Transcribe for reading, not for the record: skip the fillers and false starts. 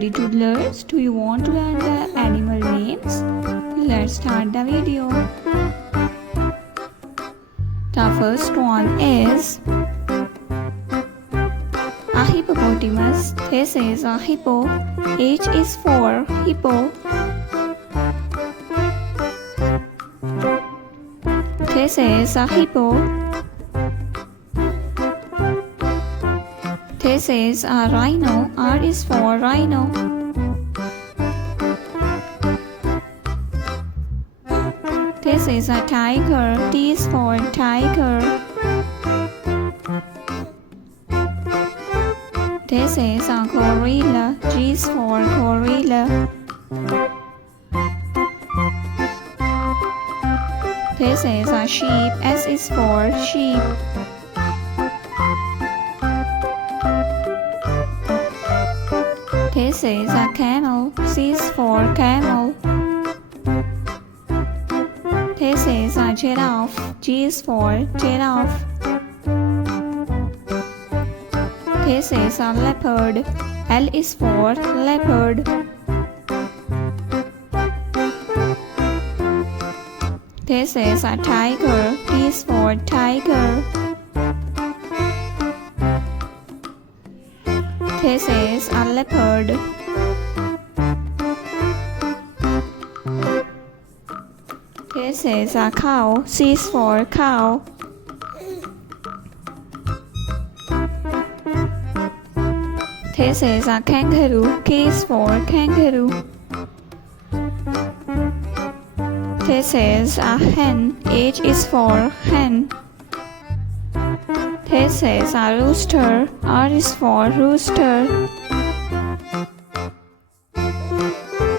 ready toddlers? Do you want to learn the animal names? Let's start the video. The first one is a hippopotamus. This is a hippo. H is for hippo. This is a hippo. This is a rhino. R is for rhino. This is a tiger. T is for tiger. This is a gorilla. G is for gorilla. This is a sheep. S is for sheep. This is a camel. C is for camel. This is a giraffe. G is for giraffe. This is a leopard. L is for leopard. This is a tiger. T is for tiger. This is a leopard. This is a cow. C is for cow. This is a kangaroo. K is for kangaroo. This is a hen. H is for hen. This is a rooster. R is for rooster.